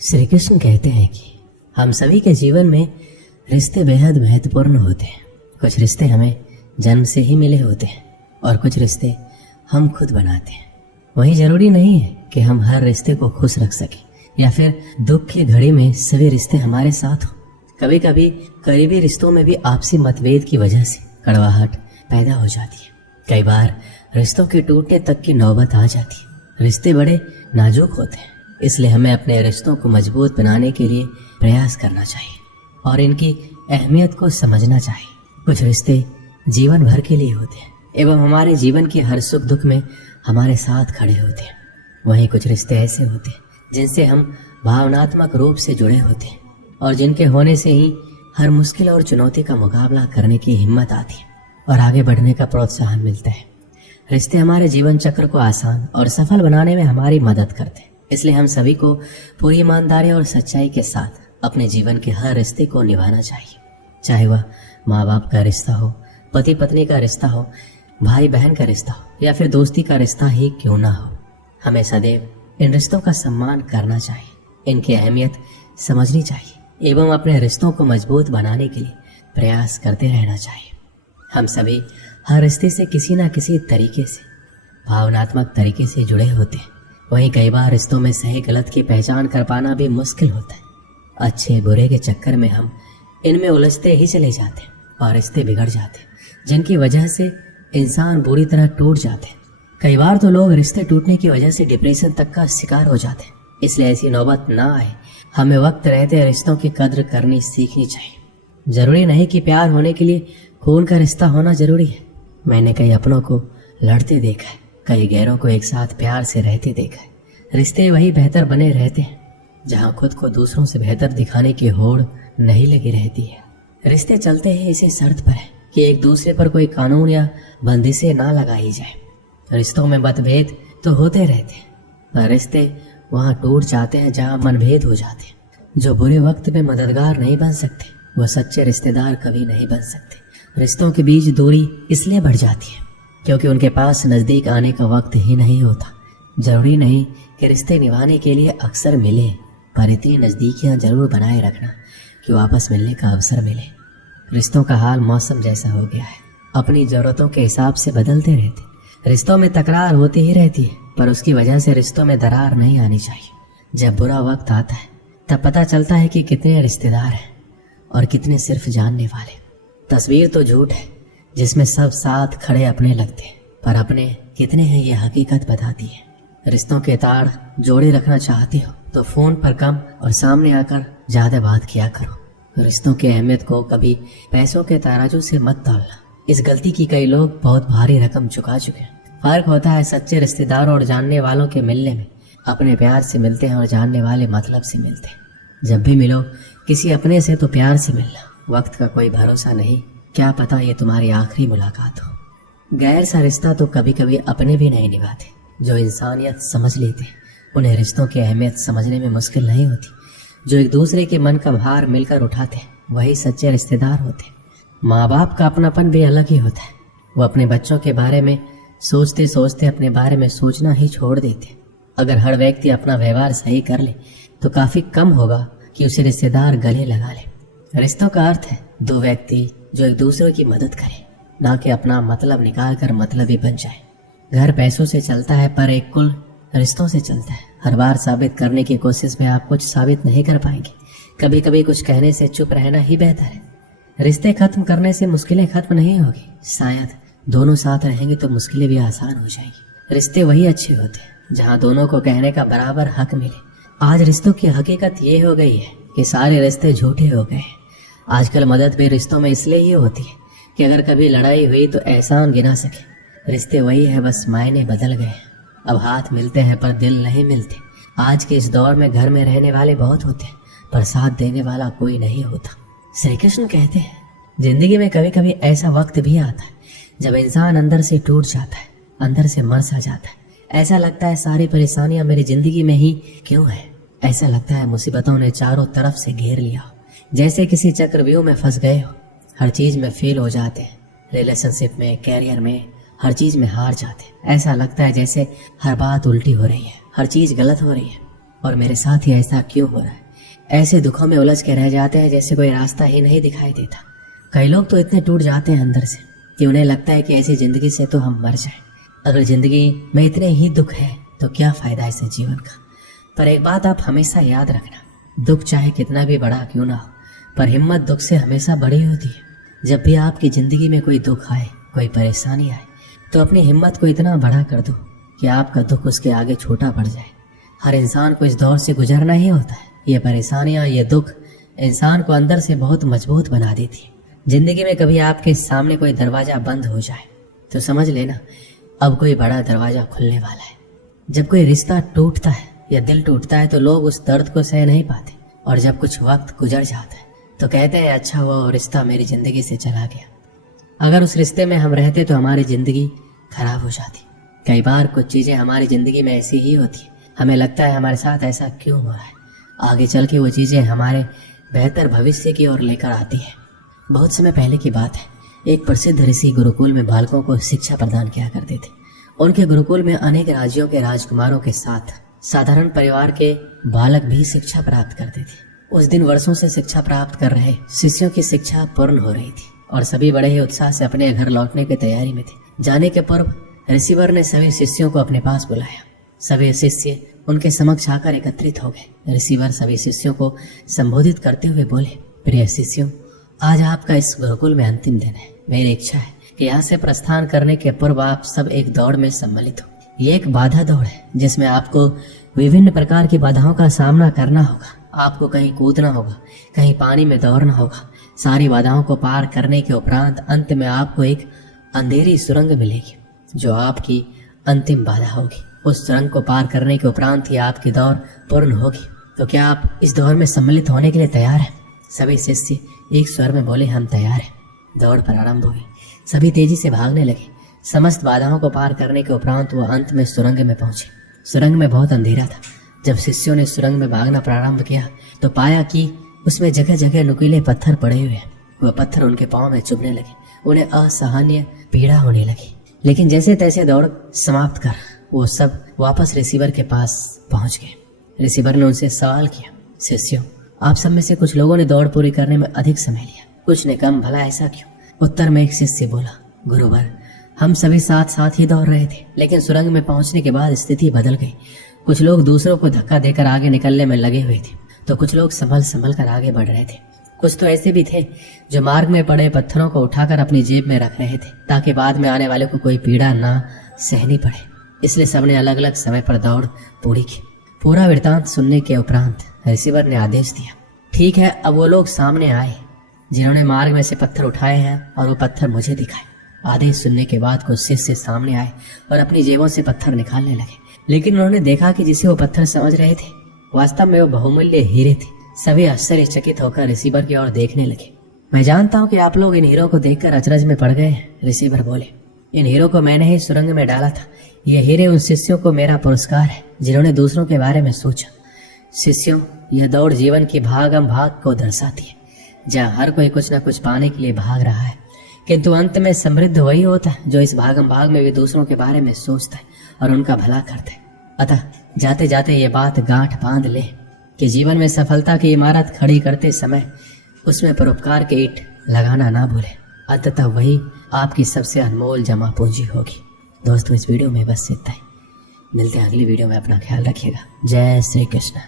श्री कृष्ण कहते हैं कि हम सभी के जीवन में रिश्ते बेहद महत्वपूर्ण होते हैं। कुछ रिश्ते हमें जन्म से ही मिले होते हैं और कुछ रिश्ते हम खुद बनाते हैं। वहीं जरूरी नहीं है कि हम हर रिश्ते को खुश रख सकें या फिर दुख की घड़ी में सभी रिश्ते हमारे साथ हों। कभी कभी करीबी रिश्तों में भी आपसी मतभेद की वजह से कड़वाहट पैदा हो जाती है। कई बार रिश्तों के टूटने तक की नौबत आ जाती है। रिश्ते बड़े नाजुक होते हैं, इसलिए हमें अपने रिश्तों को मजबूत बनाने के लिए प्रयास करना चाहिए और इनकी अहमियत को समझना चाहिए। कुछ रिश्ते जीवन भर के लिए होते हैं एवं हमारे जीवन के हर सुख दुख में हमारे साथ खड़े होते हैं। वहीं कुछ रिश्ते ऐसे होते हैं जिनसे हम भावनात्मक रूप से जुड़े होते हैं और जिनके होने से ही हर मुश्किल और चुनौती का मुकाबला करने की हिम्मत आती है और आगे बढ़ने का प्रोत्साहन मिलता है। रिश्ते हमारे जीवन चक्र को आसान और सफल बनाने में हमारी मदद करते हैं, इसलिए हम सभी को पूरी ईमानदारी और सच्चाई के साथ अपने जीवन के हर रिश्ते को निभाना चाहिए। चाहे वह माँ बाप का रिश्ता हो, पति पत्नी का रिश्ता हो, भाई बहन का रिश्ता हो या फिर दोस्ती का रिश्ता ही क्यों ना हो, हमें सदैव इन रिश्तों का सम्मान करना चाहिए, इनकी अहमियत समझनी चाहिए एवं अपने रिश्तों को मजबूत बनाने के लिए प्रयास करते रहना चाहिए। हम सभी हर रिश्ते से किसी न किसी तरीके से भावनात्मक तरीके से जुड़े होते हैं। वहीं कई बार रिश्तों में सही गलत की पहचान कर पाना भी मुश्किल होता है। अच्छे बुरे के चक्कर में हम इनमें उलझते ही चले जाते हैं और रिश्ते बिगड़ जाते हैं, जिनकी वजह से इंसान बुरी तरह टूट जाते हैं। कई बार तो लोग रिश्ते टूटने की वजह से डिप्रेशन तक का शिकार हो जाते हैं। इसलिए ऐसी नौबत ना आए, हमें वक्त रहते रिश्तों की कद्र करनी सीखनी चाहिए। जरूरी नहीं कि प्यार होने के लिए खून का रिश्ता होना जरूरी है। मैंने कई अपनों को लड़ते देखा है, कई गैरों को एक साथ प्यार से रहते देखा है। रिश्ते वही बेहतर बने रहते हैं जहाँ खुद को दूसरों से बेहतर दिखाने की होड़ नहीं लगी रहती है। रिश्ते चलते हैं इसी शर्त पर है कि एक दूसरे पर कोई कानून या बंदिशें ना लगाई जाए। रिश्तों में मतभेद तो होते रहते हैं, पर रिश्ते वहाँ टूट जाते हैं जहाँ मनभेद हो जाते हैं। जो बुरे वक्त में मददगार नहीं बन सकते, वह सच्चे रिश्तेदार कभी नहीं बन सकते। रिश्तों के बीच दूरी इसलिए बढ़ जाती है क्योंकि उनके पास नज़दीक आने का वक्त ही नहीं होता। जरूरी नहीं कि रिश्ते निभाने के लिए अक्सर मिले, पर इतनी नज़दीकियाँ जरूर बनाए रखना कि वापस मिलने का अवसर मिले। रिश्तों का हाल मौसम जैसा हो गया है, अपनी ज़रूरतों के हिसाब से बदलते रहते। रिश्तों में तकरार होती ही रहती है, पर उसकी वजह से रिश्तों में दरार नहीं आनी चाहिए। जब बुरा वक्त आता है तब पता चलता है कि कितने रिश्तेदार हैं और कितने सिर्फ जानने वाले। तस्वीर तो झूठ है जिसमें सब साथ खड़े अपने लगते हैं, पर अपने कितने हैं ये हकीकत बताती है। रिश्तों के तार जोड़े रखना चाहते हो तो फोन पर कम और सामने आकर ज्यादा बात किया करो। रिश्तों की अहमियत को कभी पैसों के तराजू से मत तौलना। इस गलती की कई लोग बहुत भारी रकम चुका चुके हैं। फर्क होता है सच्चे रिश्तेदारों और जानने वालों के मिलने में। अपने प्यार से मिलते हैं और जानने वाले मतलब से मिलते हैं। जब भी मिलो किसी अपने से तो प्यार से मिलना। वक्त का कोई भरोसा नहीं, क्या पता ये तुम्हारी आखिरी मुलाकात हो। गैर सा रिश्ता तो कभी कभी अपने भी नहीं निभाते। जो इंसानियत समझ लेते हैं उन्हें रिश्तों की अहमियत समझने में मुश्किल नहीं होती। जो एक दूसरे के मन का भार मिलकर उठाते हैं वही सच्चे रिश्तेदार होते हैं। माँ बाप का अपनापन भी अलग ही होता है। वो अपने बच्चों के बारे में सोचते सोचते अपने बारे में सोचना ही छोड़ देते। अगर हर व्यक्ति अपना व्यवहार सही कर ले तो काफी कम होगा कि उसे रिश्तेदार गले लगा ले। रिश्तों का अर्थ है दो व्यक्ति जो एक दूसरे की मदद करें, ना कि अपना मतलब निकाल कर मतलबी बन जाए। घर पैसों से चलता है पर एक कुल रिश्तों से चलता है। हर बार साबित करने की कोशिश में आप कुछ साबित नहीं कर पाएंगे। कभी कभी कुछ कहने से चुप रहना ही बेहतर है। रिश्ते खत्म करने से मुश्किलें खत्म नहीं होगी, शायद दोनों साथ रहेंगे तो मुश्किलें भी आसान हो जाएंगी। रिश्ते वही अच्छे होते हैं जहाँ दोनों को कहने का बराबर हक मिले। आज रिश्तों की हकीकत ये हो गई है कि सारे रिश्ते झूठे हो गए हैं। आजकल मदद भी रिश्तों में इसलिए ही होती है कि अगर कभी लड़ाई हुई तो एहसान गिना सके। रिश्ते वही है, बस मायने बदल गए हैं। अब हाथ मिलते हैं पर दिल नहीं मिलते। आज के इस दौर में घर में रहने वाले बहुत होते हैं पर साथ देने वाला कोई नहीं होता। श्री कृष्ण कहते हैं जिंदगी में कभी कभी ऐसा वक्त भी आता है जब इंसान अंदर से टूट जाता है, अंदर से मर सा जाता है। ऐसा लगता है सारी परेशानियां मेरी जिंदगी में ही क्यों है। ऐसा लगता है मुसीबतों ने चारों तरफ से घेर लिया हो, जैसे किसी चक्रव्यूह में फंस गए हो। हर चीज में फेल हो जाते हैं, रिलेशनशिप में, कैरियर में, हर चीज में हार जाते हैं। ऐसा लगता है जैसे हर बात उल्टी हो रही है, हर चीज गलत हो रही है। और मेरे साथ ही ऐसा क्यों हो रहा है। ऐसे दुखों में उलझ के रह जाते हैं जैसे कोई रास्ता ही नहीं दिखाई देता। कई लोग तो इतने टूट जाते हैं अंदर से कि उन्हें लगता है कि ऐसी जिंदगी से तो हम मर जाएं। अगर जिंदगी में इतने ही दुख है तो क्या फायदा ऐसे जीवन का। पर एक बात आप हमेशा याद रखना, दुख चाहे कितना भी बड़ा क्यों ना हो, पर हिम्मत दुख से हमेशा बड़ी होती है। जब भी आपकी जिंदगी में कोई दुख आए, कोई परेशानी आए, तो अपनी हिम्मत को इतना बड़ा कर दो कि आपका दुख उसके आगे छोटा पड़ जाए। हर इंसान को इस दौर से गुजरना ही होता है। ये परेशानियां, ये दुख इंसान को अंदर से बहुत मजबूत बना देती है। जिंदगी में कभी आपके सामने कोई दरवाजा बंद हो जाए तो समझ लेना अब कोई बड़ा दरवाजा खुलने वाला है। जब कोई रिश्ता टूटता है या दिल टूटता है तो लोग उस दर्द को सह नहीं पाते, और जब कुछ वक्त गुजर जाता है तो कहते हैं अच्छा हुआ वो रिश्ता मेरी जिंदगी से चला गया। अगर उस रिश्ते में हम रहते तो हमारी जिंदगी खराब हो जाती। कई बार कुछ चीजें हमारी जिंदगी में ऐसी ही होती है, हमें लगता है हमारे साथ ऐसा क्यों हो रहा है। आगे चल के वो चीजें हमारे बेहतर भविष्य की ओर लेकर आती है। बहुत समय पहले की बात है, एक प्रसिद्ध ऋषि गुरुकुल में बालकों को शिक्षा प्रदान किया करते थे। उनके गुरुकुल में अनेक राज्यों के राजकुमारों के साथ साधारण परिवार के बालक भी शिक्षा प्राप्त करते थे। उस दिन वर्षों से शिक्षा प्राप्त कर रहे शिष्यों की शिक्षा पूर्ण हो रही थी और सभी बड़े ही उत्साह से अपने घर लौटने की तैयारी में थे। जाने के पूर्व ऋषिवर ने सभी शिष्यों को अपने पास बुलाया। सभी शिष्य उनके समक्ष आकर एकत्रित हो गए। ऋषिवर सभी शिष्यों को संबोधित करते हुए बोले, प्रिय शिष्यों, आज आपका इस गुरुकुल में अंतिम दिन है। मेरी इच्छा है कि यहाँ से प्रस्थान करने के पूर्व आप सब एक दौड़ में सम्मिलित हो। ये एक बाधा दौड़ है जिसमें आपको विभिन्न प्रकार की बाधाओं का सामना करना होगा। आपको कहीं कूदना होगा, कहीं पानी में दौड़ना होगा। सारी बाधाओं को पार करने के उपरांत अंत में आपको एक अंधेरी सुरंग मिलेगी जो आपकी अंतिम बाधा होगी। उस सुरंग को पार करने के उपरांत ही आपकी दौड़ पूर्ण होगी। तो क्या आप इस दौड़ में सम्मिलित होने के लिए तैयार हैं? सभी शिष्य एक स्वर में बोले, हम तैयार हैं। दौड़ प्रारंभ हुई। सभी तेजी से भागने लगे। समस्त बाधाओं को पार करने के उपरांत वो अंत में सुरंग में पहुंचे। सुरंग में बहुत अंधेरा था। जब शिष्यों ने सुरंग में भागना प्रारंभ किया तो पाया कि उसमें जगह जगह नुकीले पत्थर पड़े हुए हैं। वह पत्थर उनके पांव में चुभने लगे। उन्हें असहनीय पीड़ा होने लगी। लेकिन जैसे तैसे दौड़ समाप्त कर वो सब वापस रिसीवर के पास पहुंच गए। रिसीवर ने उनसे सवाल किया, शिष्यों, आप सब में से कुछ लोगों ने दौड़ पूरी करने में अधिक समय लिया, कुछ ने कम, भला ऐसा क्यों? उत्तर में एक शिष्य बोला, गुरुवर, हम सभी साथ साथ ही दौड़ रहे थे, लेकिन सुरंग में पहुंचने के बाद स्थिति बदल गई। कुछ लोग दूसरों को धक्का देकर आगे निकलने में लगे हुए थे, तो कुछ लोग संभल संभल कर आगे बढ़ रहे थे। कुछ तो ऐसे भी थे जो मार्ग में पड़े पत्थरों को उठाकर अपनी जेब में रख रहे थे ताकि बाद में आने वाले को कोई पीड़ा ना सहनी पड़े। इसलिए सबने अलग अलग समय पर दौड़ पूरी की। पूरा वृत्तांत सुनने के उपरांत रिसीवर ने आदेश दिया, ठीक है, अब वो लोग सामने आए जिन्होंने मार्ग में से पत्थर उठाए हैं और वो पत्थर मुझे दिखाए। आदेश सुनने के बाद कुछ शिष्य सामने आए और अपनी जेबों से पत्थर निकालने लगे, लेकिन उन्होंने देखा कि जिसे वो पत्थर समझ रहे थे वास्तव में वो बहुमूल्य हीरे थे। सभी आश्चर्यचकित होकर रिसीवर की ओर देखने लगे। मैं जानता हूँ कि आप लोग इन हीरों को देखकर अचरज में पड़ गए हैं, रिसीवर बोले। इन हीरों को मैंने ही सुरंग में डाला था। ये हीरे उन शिष्यों को मेरा पुरस्कार है जिन्होंने दूसरों के बारे में सोचा। शिष्यों, यह दौड़ जीवन की भागम भाग को दर्शाती है, जहाँ हर कोई कुछ न कुछ पाने के लिए भाग रहा है, किंतु अंत में समृद्ध वही होता है जो इस भागम भाग में भी दूसरों के बारे में सोचता है और उनका भला करता है। अतः जाते जाते ये बात गांठ बांध ले कि जीवन में सफलता की इमारत खड़ी करते समय उसमें परोपकार के ईंट लगाना ना भूले। अंततः वही आपकी सबसे अनमोल जमा पूंजी होगी। दोस्तों, इस वीडियो में बस इतना ही। मिलते हैं अगली वीडियो में। अपना ख्याल रखिएगा। जय श्री कृष्ण।